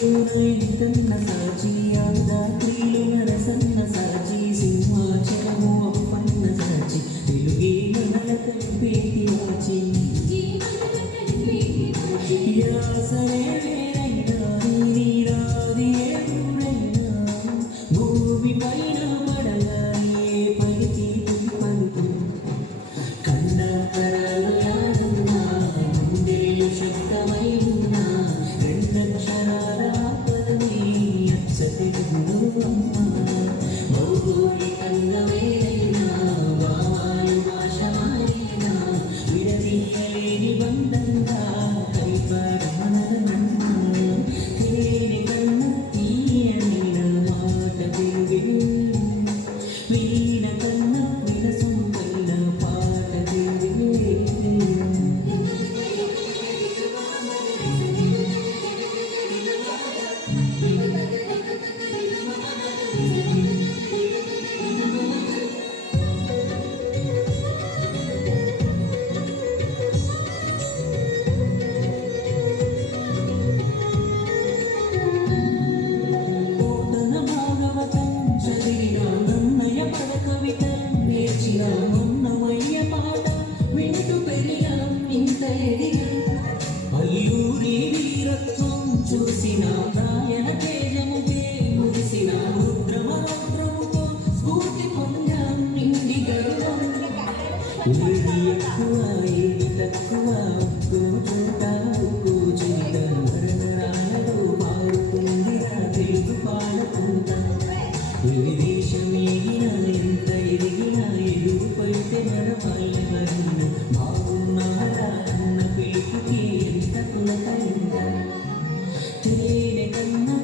ఎంతన్న సాచి యాదాద్రిలో నరసన్న సాచి సింహాచలము అప్పన్న సాచి తెలుగే మనల కలిపేటి వాచి యాసనే వేరైనా నీరాది ఏ ఊరైనా భూమి పైన పడగా ఏ పలికి పలుకు కన్నా కరాలు యాడున్నా గుండెలు శబ్దమై ఉన్నా రెండక్షరాల పదవి అచ్చతెలుగును అమ్మ భౌగోళికంగా వేరైనా భావాలు భాష మారినా విడదీయలేని బంధంగా కలిపాడు మనలనమ్మ తేనె కన్న తీయనిన మాట తెలుగే వీణ కన్న వినసొంపైన పాట తెలుగే అల్లూరి వీరత్వం చూసిన నాయన తేజముకే ముగిసిన రుద్రమరౌద్రముతో స్ఫూర్తి పొందాం నిండి గర్వం ఏది ఎక్కువ ఏది తక్కువ ఒక్కో చోట ఒక్కో చోట నరనరాలలో పారుతుంది తెలుగు పాడుకుంటా ఏ దేశం ఎగినా ఎంత ఎదిగినా ఎదురు పడితే మన వాళ్ళెవరైనా బాగున్నారా అన్న పిలుపుకి ఎంత పులకరిందా తేనె కన్నా